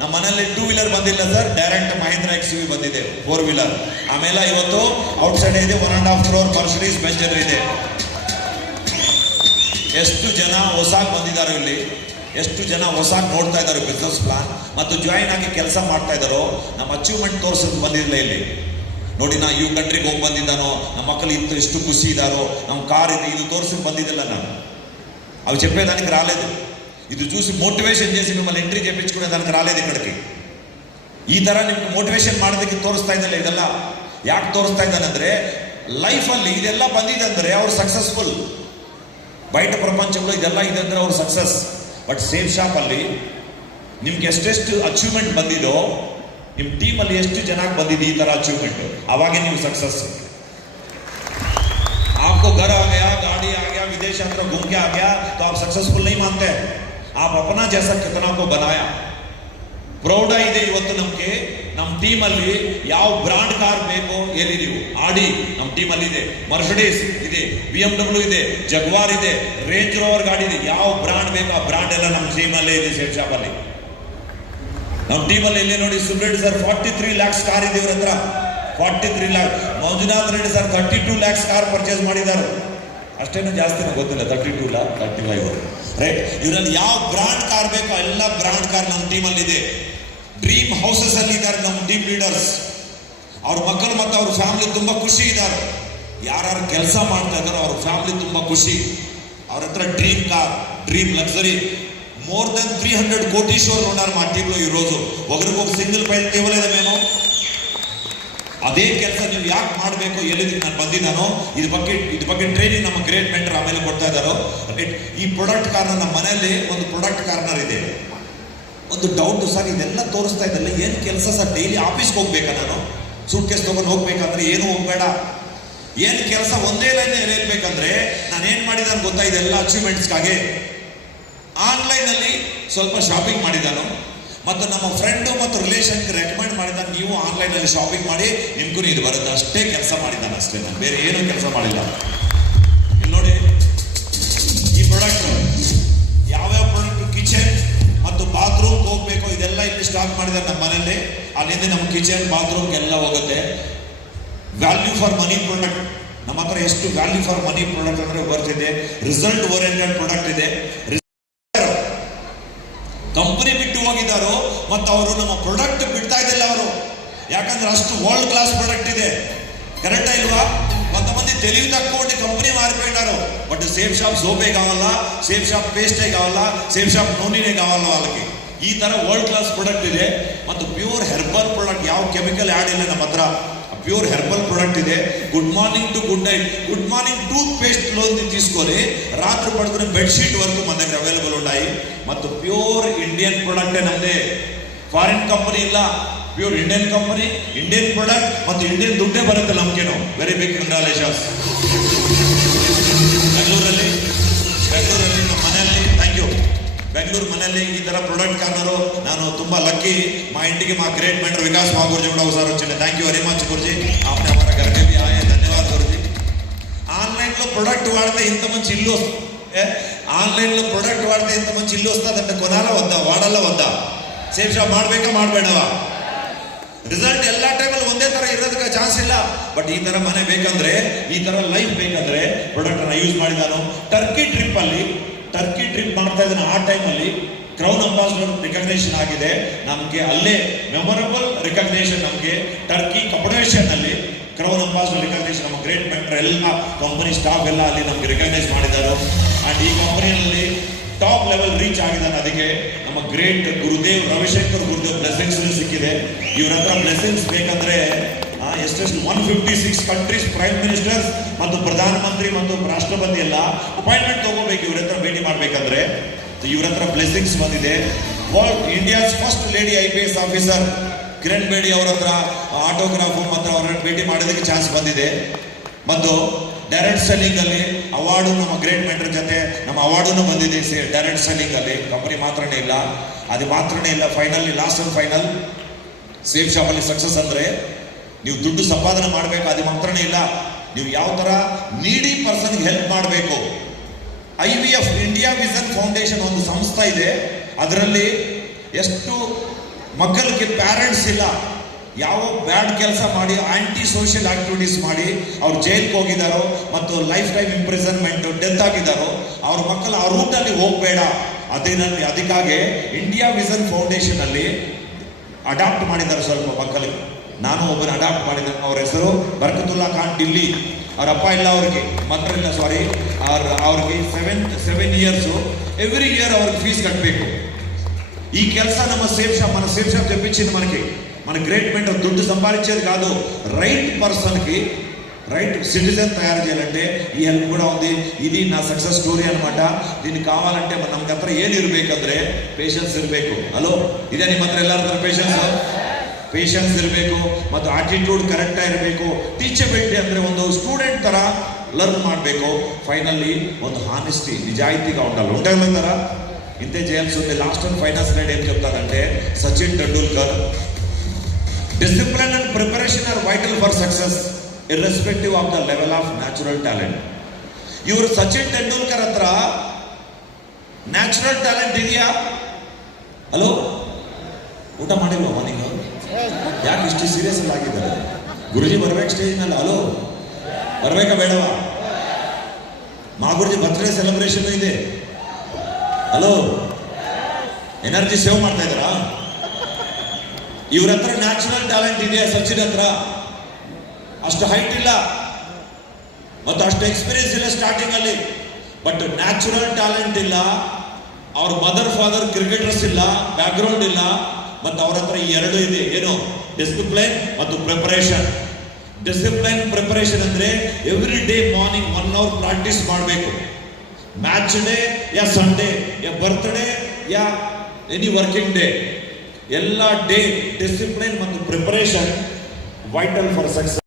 ನಮ್ಮ ಮನೆಯಲ್ಲಿ 2 ವೀಲರ್ ಬಂದಿಲ್ಲ ಸರ್, ಡೈರೆಕ್ಟ್ ಮಹೇಂದ್ರ XUV ಬಂದಿದೆ 4 ವೀಲರ್. ಆಮೇಲೆ ಇವತ್ತು ಔಟ್ ಸೈಡ್ ಇದೆ 1.5 crore ಮರ್ಸಿಡೀಸ್ ಬೆಂಜರ್ ಇದೆ. ಎಷ್ಟು ಜನ ಹೊಸಾಗಿ ಬಂದಿದ್ದಾರೆ ಇಲ್ಲಿ, ಎಷ್ಟು ಜನ ಹೊಸಾಗಿ ನೋಡ್ತಾ ಇದ್ದಾರೆ ಬಿಸ್ನೆಸ್ ಪ್ಲಾನ್ ಮತ್ತು ಜಾಯಿನ್ ಆಗಿ ಕೆಲಸ ಮಾಡ್ತಾ ಇದ್ದಾರೋ. ನಮ್ಮ ಅಚೀವ್ಮೆಂಟ್ ತೋರಿಸೋದು ಬಂದಿರಲಿಲ್ಲ ಇಲ್ಲಿ. ನೋಡಿ, ನಾ ಈ ಕಂಟ್ರಿಗೆ ಹೋಗಿ ಬಂದಿದ್ದಾನೋ, ನಮ್ಮ ಮಕ್ಕಳು ಎಷ್ಟು ಖುಷಿ ಇದ್ದಾರೋ, ನಮ್ಮ ಕಾರ್ ಇದೆ, ಇದು ತೋರಿಸಿ ಬಂದಿದ್ದಿಲ್ಲ ನಾನು. అవి చెప్పేదానికి రాలేదు. ఇది చూసి మోటివేషన్ చేసి మిమ్మల్ని ఎంట్రీ చేయించుకునేదానికి రాలేదు ఇక్కడికి. ఈ ತರ ನಿಮ್ಗೆ ಮೋಟಿವೇಶನ್ ಮಾಡೋದಕ್ಕೆ ತೋರಿಸ್ತಾ ಇದ್ದಲ್ಲ. ಇದೆಲ್ಲ ಯಾಕೆ ತೋರಿಸ್ತಾ ಇದ್ದಾನಂದ್ರೆ, ಲೈಫಲ್ಲಿ ಇದೆಲ್ಲ ಬಂದಿದೆ ಅಂದರೆ ಅವ್ರು ಸಕ್ಸಸ್ಫುಲ್. ಬಯಟ ಪ್ರಪಂಚಗಳು ಇದೆಲ್ಲ ಇದೆ ಅಂದರೆ ಅವ್ರು ಸಕ್ಸಸ್. ಬಟ್ ಸೇಫ್ ಶಾಪಲ್ಲಿ ನಿಮ್ಗೆ ಎಷ್ಟೆಷ್ಟು ಅಚೀವ್ಮೆಂಟ್ ಬಂದಿದೋ, ನಿಮ್ಮ ಟೀಮಲ್ಲಿ ಎಷ್ಟು ಚೆನ್ನಾಗಿ ಬಂದಿದೆ ಈ ಥರ ಅಚೀವ್ಮೆಂಟ್, ಅವಾಗೇ ನೀವು ಸಕ್ಸಸ್. आपको घर आ गया, गाड़ी आ गया, विदेश यात्रा घूम के आ गया तो आप सक्सेसफुल नहीं मानते. आप अपना जैसा कितना को बनाया. ಪ್ರೌಢ ಇದೆ ಇವತ್ತು ನಮಗೆ. ನಮ್ಮ ಟೀಮಲ್ಲಿ ಯಾವ ಬ್ರಾಂಡ್ ಕಾರ್ ಬೇಕೋ ಎಲ್ಲಿ ನೀವು ಆಡಿ ನಮ್ಮ ಟೀಮಲ್ಲಿ ಇದೆ, ಮರ್ಸಿಡೀಸ್ ಇದೆ, BMW ಇದೆ, ಜಗ್ವಾರ್ ಇದೆ, ರೇಂಜ್ ರೋವರ್ ಗಾಡಿ ಇದೆ. ಯಾವ ಬ್ರಾಂಡ್ ಬೇಕೋ ಆ ಬ್ರಾಂಡ್ ಎಲ್ಲ ನಮ್ಮ ಟೀಮಲ್ಲೇ ಇದೆ. ಸೇಫ್ ಶಾಪಲ್ಲಿ ನಮ್ಮ ಟೀಮಲ್ಲಿ ಇಲ್ಲಿ ನೋಡಿ, ಸುಬ್ರೆಡ್ಡಿ ಸರ್ 43 lakhs ಕಾರ್ ಇದೆ ಇವ್ರ ಹತ್ರ. 43 lakhs. Manjunath Reddy sir 32 lakhs car purchase ಮಾಡಿದ್ದಾರೆ. ಅಷ್ಟೇನು ಜಾಸ್ತಿನೂ ಗೊತ್ತಿಲ್ಲ, 32 lakh 35 ರೈಟ್. ಇವರಲ್ಲಿ ಯಾವ ಬ್ರಾಂಡ್ ಕಾರ್ ಬೇಕೋ ಎಲ್ಲ ಬ್ರಾಂಡ್ ಕಾರ್ ನಮ್ಮ ಟೀಮಲ್ಲಿ ಇದೆ. ಡ್ರೀಮ್ ಹೌಸಸ್ ಅಲ್ಲಿ ಇದ್ದಾರೆ ನಮ್ಮ ಟೀಮ್ ಲೀಡರ್ಸ್. ಅವ್ರ ಮಕ್ಕಳು ಮತ್ತು ಅವ್ರ ಫ್ಯಾಮಿಲಿ ತುಂಬಾ ಖುಷಿ ಇದ್ದಾರೆ. ಯಾರು ಕೆಲಸ ಮಾಡ್ತಾ ಇದ್ದಾರೋ ಅವ್ರ ಫ್ಯಾಮಿಲಿ ತುಂಬಾ ಖುಷಿ. ಅವ್ರ ಹತ್ರ dream car, dream luxury. More than 300 కోటీశ్వరులు ఉన్నారు మా టీంలో ఈరోజు. ఒకరికి ఒక సింగిల్ పైన ఇవ్వలేదా మేము? ಅದೇ ಕೆಲಸ ನೀವು ಯಾಕೆ ಮಾಡಬೇಕು, ಎಲ್ಲಿಗೆ ನಾನು ಬಂದಿದ್ದಾನೋ ಇದ್ರ ಬಗ್ಗೆ ಟ್ರೈನಿಂಗ್ ನಮ್ಮ ಗ್ರೇಟ್ ಮೆಂಟರ್ ಆಮೇಲೆ ಕೊಡ್ತಾ ಇದ್ದಾರೋ. ಈ ಪ್ರಾಡಕ್ಟ್ ಕಾರ್ನರ್ ನಮ್ಮ ಮನೆಯಲ್ಲಿ ಒಂದು ಪ್ರಾಡಕ್ಟ್ ಕಾರ್ನರ್ ಇದೆ. ಒಂದು ಡೌಟ್ ಸರ್, ಇದೆಲ್ಲ ತೋರಿಸ್ತಾ ಇದ್ದಲ್ಲ, ಏನು ಕೆಲಸ ಸರ್? ಡೈಲಿ ಆಫೀಸ್ಗೆ ಹೋಗ್ಬೇಕಾ ನಾನು? ಸೂಟ್ ಕೇಸ್ ತೊಗೊಂಡು ಹೋಗ್ಬೇಕಂದ್ರೆ ಏನು ಹೋಗ್ಬೇಡ. ಏನು ಕೆಲಸ ಒಂದೇ ಲೈನ್ ಹೇಳ್ಬೇಕಂದ್ರೆ ನಾನು ಏನು ಮಾಡಿದ್ದಾನೆ ಗೊತ್ತಾ? ಇದೆಲ್ಲ ಅಚೀವ್ಮೆಂಟ್ಸ್ಗಾಗಿ ಆನ್ಲೈನಲ್ಲಿ ಸ್ವಲ್ಪ ಶಾಪಿಂಗ್ ಮಾಡಿದ್ದಾನು, ಮತ್ತು ನಮ್ಮ ಫ್ರೆಂಡು ಮತ್ತು ರಿಲೇಷನ್ಗೆ ರೆಕಮೆಂಡ್ ಮಾಡಿದ್ದಾನೆ, ನೀವು ಆನ್ಲೈನಲ್ಲಿ ಶಾಪಿಂಗ್ ಮಾಡಿ ನಿಮಗೂ ಇದು ಬರುತ್ತೆ. ಅಷ್ಟೇ ಕೆಲಸ ಮಾಡಿದ್ದಾನೆ, ಅಷ್ಟೇ. ನಾನು ಬೇರೆ ಏನೂ ಕೆಲಸ ಮಾಡಿಲ್ಲ. ಇಲ್ಲಿ ನೋಡಿ, ಈ ಪ್ರಾಡಕ್ಟ್ ಯಾವ್ಯಾವ ಪ್ರಾಡಕ್ಟ್ ಕಿಚನ್ ಮತ್ತು ಬಾತ್ರೂಮ್ ಹೋಗ್ಬೇಕು ಇದೆಲ್ಲ ಇಲ್ಲಿ ಸ್ಟಾಕ್ ಮಾಡಿದ್ದಾರೆ ನಮ್ಮ ಮನೆಯಲ್ಲಿ. ಅಲ್ಲಿಂದ ನಮ್ಮ ಕಿಚನ್ ಬಾತ್ರೂಮ್ಗೆಲ್ಲ ಹೋಗುತ್ತೆ. ವ್ಯಾಲ್ಯೂ ಫಾರ್ ಮನಿ ಪ್ರಾಡಕ್ಟ್ ನಮ್ಮ ಹತ್ರ ಎಷ್ಟು ವ್ಯಾಲ್ಯೂ ಫಾರ್ ಮನಿ ಪ್ರಾಡಕ್ಟ್ ಅಂದ್ರೆ ಬರ್ತಿದೆ. ರಿಸಲ್ಟ್ ಓರಿಯೆಂಟೆಡ್ ಪ್ರಾಡಕ್ಟ್ ಇದೆ. ಕಂಪನಿ ಬಿಟ್ಟು ಹೋಗಿದ್ದಾರೋ ಮತ್ತು ಅವರು ನಮ್ಮ ಪ್ರಾಡಕ್ಟ್ ಬಿಡ್ತಾ ಇದ್ದಿಲ್ಲ ಅವರು, ಯಾಕಂದ್ರೆ ಅಷ್ಟು ವರ್ಲ್ಡ್ ಕ್ಲಾಸ್ ಪ್ರಾಡಕ್ಟ್ ಇದೆ. ಕರೆಕ್ಟಾ ಇಲ್ವಾ? కొంతమంది తెలివి తక్కువ ఉండి కంపెనీ మారిపోయినారు. బట్ సేఫ్ షాప్ సోపే కావాలా, సేఫ్ షాప్ పేస్టే కావాలా, సేఫ్ షాప్ నూనెనే కావాలా వాళ్ళకి. ಈ ತರ ವರ್ಲ್ಡ್ ಕ್ಲಾಸ್ ಪ್ರಾಡಕ್ಟ್ ಇದೆ. ಮತ್ತು ಪ್ಯೂರ್ ಹೆರ್ಬಲ್ ಪ್ರಾಡಕ್ಟ್, ಯಾವ ಕೆಮಿಕಲ್ ಆ್ಯಡ್ ಇಲ್ಲ ನಮ್ಮ ಹತ್ರ. ప్యూర్ హెర్బల్ ప్రొడక్ట్ ಇದೆ. Good morning to good night, good morning toothpaste లోంది తీసుకొని రాత్రి పడుకునే బెడ్షీట్ వరకు మన దగ్గర అవైలబుల్ ఉన్నాయి. ಮತ್ತು ಪ್ಯೂರ್ ಇಂಡಿಯನ್ ಪ್ರಾಡಕ್ಟ್ ನಮ್ಮದೇ, ಫಾರಿನ್ ಕಂಪನಿ ಇಲ್ಲ. Pure Indian company, Indian product ಮತ್ತು ಇಂಡಿಯನ್ ದುಡ್ಡೇ ಬರುತ್ತೆ ನಮ್ಗೇನು. Very big congratulations. ಬೆಂಗಳೂರಲ್ಲಿ ನಮ್ಮ ಮನೆಯಲ್ಲಿ, ಥ್ಯಾಂಕ್ ಯು. ಬೆಂಗಳೂರು ಮನೆಯಲ್ಲಿ ఈ ತರ ಪ್ರಾಡಕ್ಟ್ కార్నరు ನಾನು ತುಂಬಾ లక్కీ. మా ఇంటికి మా గ్రేట్ మెంటర్ వికాస్ మా గురుజీ కూడా ఒకసారి వచ్చింది. Thank you very much Guruji, आपने हमारा घर के भी आए, धन्यवाद गुरुजी. ఆన్లైన్లో ప్రొడక్ట్ వాడితే ఇంత మంచి ఇల్లు వస్తుంది. ఆన్లైన్లో ప్రొడక్ట్ వాడితే ఇంత మంచి ఇల్లు వస్తుందంటే కొనాలా వద్దా, వాడాలా వద్దా? ಸೇಫ್ ಶಾಪ್ ಮಾಡಬೇಕಾ ಮಾಡಬೇಡವಾ? ರಿಸಲ್ಟ್ ಎಲ್ಲ ಟೈಮಲ್ಲಿ ಒಂದೇ ತರ ಇರೋದಕ್ಕೆ ಚಾನ್ಸ್ ಇಲ್ಲ. ಬಟ್ ಈ ತರ ಮನೆ ಬೇಕಂದ್ರೆ, ಈ ತರ ಲೈಫ್ ಬೇಕಂದ್ರೆ ಪ್ರಾಡಕ್ಟ್ ಅನ್ನ ಯೂಸ್ ಮಾಡಿದಾನು. ಟರ್ಕಿ ಟ್ರಿಪ್ ಮಾಡ್ತಾ ಇದ್ದಾನೆ. ಆ ಟೈಮಲ್ಲಿ ಕ್ರೌನ್ ಅಂಬಾಸಿಡರ್ ರಿಕಗ್ನೇಷನ್ ಆಗಿದೆ ನಮಗೆ. ಅಲ್ಲೇ ಮೆಮೊರಬಲ್ ರಿಕಗ್ನೇಷನ್ ನಮಗೆ ಟರ್ಕಿ ಕಪಡೇಷನ್ ಅಲ್ಲಿ ಕ್ರೌನ್ ಅಂಬಾಸಿಡರ್ ರಿಕಗ್ನೇಷನ್. ನಮ್ಮ ಗ್ರೇಟ್ ಮೆಂಟರ್ ಎಲ್ಲ ಕಂಪನಿ ಸ್ಟಾಫ್ ಎಲ್ಲ ಅಲ್ಲಿ ನಮ್ಗೆ ರಿಕಗ್ನೈಸ್ ಮಾಡಿದ್ದಾರೆ. ಅಂಡ್ ಈ ಕಂಪನಿಯಲ್ಲಿ ಟಾಪ್ ಲೆವೆಲ್ ರೀಚ್ ಆಗಿದ್ದಾನೆ. ಅದಕ್ಕೆ ನಮ್ಮ ಗ್ರೇಟ್ ಗುರುದೇವ್ ರವಿಶಂಕರ್ ಗುರುದೇವ್ ಬ್ಲೆಸ್ಸಿಂಗ್ಸ್ ಸಿಕ್ಕಿದೆ. ಇವ್ರ ಹತ್ರ ಬ್ಲೆಸ್ಸಿಂಗ್ಸ್ ಬೇಕಂದ್ರೆ ಎಷ್ಟೆಷ್ಟು 156 ಕಂಟ್ರೀಸ್ ಪ್ರೈಮ್ ಮಿನಿಸ್ಟರ್ಸ್ ಮತ್ತು ಪ್ರಧಾನಮಂತ್ರಿ ಮತ್ತು ರಾಷ್ಟ್ರಪತಿ ಎಲ್ಲ ಅಪಾಯಿಂಟ್ಮೆಂಟ್ ತಗೋಬೇಕು ಇವ್ರ ಹತ್ರ ಭೇಟಿ ಮಾಡ್ಬೇಕಂದ್ರೆ. ಇವ್ರ ಹತ್ರ ಬ್ಲೆಸ್ಸಿಂಗ್ಸ್ ಬಂದಿದೆ. World India's first lady IPS officer Kiran Bedi ಅವರ ಹತ್ರ ಆಟೋಗ್ರಾಫ್ ಮತ್ತು ಅವರನ್ನು ಭೇಟಿ ಮಾಡೋದಕ್ಕೆ ಚಾನ್ಸ್ ಬಂದಿದೆ. ಮತ್ತು ಡೈರೆಕ್ಟ್ ಸೆಲ್ಲಿಂಗ್ ಅಲ್ಲಿ ಅವಾರ್ಡು ನಮ್ಮ ಗ್ರೇಟ್ ಮೆಂಟರ್ ಜೊತೆ ನಮ್ಮ ಅವಾರ್ಡನ್ನು ಬಂದಿದೆ. ಡೈರೆಕ್ಟ್ ಸೆಲ್ಲಿಂಗ್ ಅಲ್ಲಿ ಕಂಪನಿ ಮಾತ್ರನೇ ಇಲ್ಲ, ಅದು ಮಾತ್ರನೇ ಇಲ್ಲ, final last and final safe shop ಅಲ್ಲಿ ಸಕ್ಸಸ್ ಅಂದ್ರೆ ನೀವು ದುಡ್ಡು ಸಂಪಾದನೆ ಮಾಡಬೇಕು, ಅದು ಮಾತ್ರನೇ ಇಲ್ಲ, ನೀವು ಯಾವ ತರ ನೀಡಿ ಪರ್ಸನ್ಗೆ ಹೆಲ್ಪ್ ಮಾಡಬೇಕು. IVF ಇಂಡಿಯಾ ವಿಷನ್ ಫೌಂಡೇಶನ್ ಒಂದು ಸಂಸ್ಥೆ ಇದೆ. ಅದರಲ್ಲಿ ಎಷ್ಟು ಮಕ್ಕಳಿಗೆ ಪ್ಯಾರೆಂಟ್ಸ್ ಇಲ್ಲ, ಯಾವ ಬ್ಯಾಡ್ ಕೆಲಸ ಮಾಡಿ ಆಂಟಿ ಸೋಷಿಯಲ್ ಆಕ್ಟಿವಿಟೀಸ್ ಮಾಡಿ ಅವ್ರು ಜೈಲ್ಗೆ ಹೋಗಿದ್ದಾರೋ ಮತ್ತು ಲೈಫ್ ಟೈಮ್ ಇಂಪ್ರಿಸನ್ಮೆಂಟ್ ಡೆತ್ ಆಗಿದ್ದಾರೋ ಅವ್ರ ಮಕ್ಕಳು ಆ ರೂಟಲ್ಲಿ ಹೋಗಬೇಡ. ಅದಕ್ಕಾಗಿ ಇಂಡಿಯಾ ವಿಷನ್ ಫೌಂಡೇಶನ್ ಅಲ್ಲಿ ಅಡಾಪ್ಟ್ ಮಾಡಿದ್ದಾರೆ ಸ್ವಲ್ಪ ಮಕ್ಕಳಿಗೆ. ನಾನು ಒಬ್ಬರು ಅಡಾಪ್ಟ್ ಮಾಡಿದ್ದೇನೆ. ಅವ್ರ ಹೆಸರು ಬರ್ಕತುಲ್ಲಾ ಖಾನ್ ಡಿಲ್ಲಿ. ಅವ್ರ ಅಪ್ಪ ಇಲ್ಲ, ಅವ್ರಿಗೆ ಮಕ್ಕಳ ಇಲ್ಲ, ಸಾರಿ. ಅವ್ರಿಗೆ 7 years ఎవ్రీ ఇయర్ ಅವ್ರಿಗೆ ఫీజు కట్టಬೇಕು. ఈ ಕೆಲಸ ನಮ್ಮ సేఫ్ షాప్ తెప్పించింది మనకి. మన గ్రేట్ మెంటర్ దుడ్డు సంపాదించేది కాదు, రైట్ పర్సన్కి రైట్ సిటిజన్ తయారు చేయాలంటే ఈ హెల్ప్ ಕೂಡ ఉంది. ఇది నా ಸಕ್ಸಸ್ ಸ್ಟೋರಿ ಅನ್మాట. దీనికి ಕಾವಾలంటే ನಮ್ಗೆ ಹತ್ರ ಏನು ಇರಬೇಕಂದ್ರೆ ಪೇಷನ್ಸ್ ಇರಬೇಕು. ಹಲೋ, ಇದೆ ನಿಮ್ಮ ಹತ್ರ ಎಲ್ಲರ ಹತ್ರ ಪೇಷನ್ಸ್ ಇರಬೇಕು ಮತ್ತು ಆಟಿಟ್ಯೂಡ್ ಕರೆಕ್ಟ್ ಆಗಿರಬೇಕು. ಟೀಚಬಿಲಿಟಿ ಅಂದ್ರೆ ಒಂದು ಸ್ಟೂಡೆಂಟ್ ತರ ಲರ್ನ್ ಮಾಡಬೇಕು. ಫೈನಲಿ ಒಂದು ಹಾನೆಸ್ಟಿ, నిజాయితీగా ఉండాలి. ఉండగలుగుతారా? ఇంతే చేయాల్సి ఉంది. లాస్ట్ అండ్ ఫైనల్ స్లైడ్ ఏం చెప్తారంటే Sachin Tendulkar, discipline and preparation are vital for success irrespective of the level of natural talent. ಇವರು ಸಚಿನ್ ಟೆಂಡೂಲ್ಕರ್ ಹತ್ರ ನ್ಯಾಚುರಲ್ ಟ್ಯಾಲೆಂಟ್ ಇದೆಯಾ? ಹಲೋ, ಊಟ ಮಾಡಿಲ್ವಾ ನೀವು? ಯಾಕೆ ಇಷ್ಟು ಸೀರಿಯಸ್ ಆಗಿದ್ದಾರೆ? ಗುರುಜಿ ಬರ್ಬೇಕು ಸ್ಟೇಜ್ ಮೇಲೆ. ಹಲೋ, ಬರ್ಬೇಕಾ ಬೇಡವಾ? ಮಾ ಗುರುಜಿ ಬರ್ತ್ಡೇ ಸೆಲೆಬ್ರೇಷನ್ ಇದೆ. ಹಲೋ, ಎನರ್ಜಿ ಸೇವ್ ಮಾಡ್ತಾ ಇದ್ದಾರಾ? ಇವ್ರ ಹತ್ರ ನ್ಯಾಚುರಲ್ ಟ್ಯಾಲೆಂಟ್ ಇದೆಯಾ? ಸಚಿನ್ ಹತ್ರ ಅಷ್ಟು ಹೈಟ್ ಇಲ್ಲ ಮತ್ತು ಅಷ್ಟು ಎಕ್ಸ್ಪೀರಿಯನ್ಸ್ ಇಲ್ಲ ಸ್ಟಾರ್ಟಿಂಗ್ ಅಲ್ಲಿ. ಬಟ್ ನ್ಯಾಚುರಲ್ ಟ್ಯಾಲೆಂಟ್ ಇಲ್ಲ, ಅವ್ರ ಮದರ್ ಫಾದರ್ ಕ್ರಿಕೆಟರ್ಸ್ ಇಲ್ಲ, ಬ್ಯಾಕ್ ಗ್ರೌಂಡ್ ಇಲ್ಲ, ಮತ್ತು ಅವ್ರ ಹತ್ರ ಎರಡು ಇದೆ. ಏನು? ಡಿಸಿಪ್ಲೈನ್ ಮತ್ತು ಪ್ರಿಪರೇಷನ್. ಡಿಸಿಪ್ಲೈನ್ ಪ್ರಿಪರೇಷನ್ ಅಂದ್ರೆ every day morning 1 hour practice ಮಾಡಬೇಕು. ಮ್ಯಾಚ್ ಡೇ ಯಾ ಸಂಡೇ ಯಾ ಬರ್ತ್ಡೇ ಯಾ ಎನಿ ವರ್ಕಿಂಗ್ ಡೇ, ಎಲ್ಲ ಡೇ ಡಿಸಿಪ್ಲೈನ್ ಮತ್ತು ಪ್ರಿಪರೇಷನ್ ವೈಟಲ್ ಫಾರ್ ಸಕ್ಸಸ್.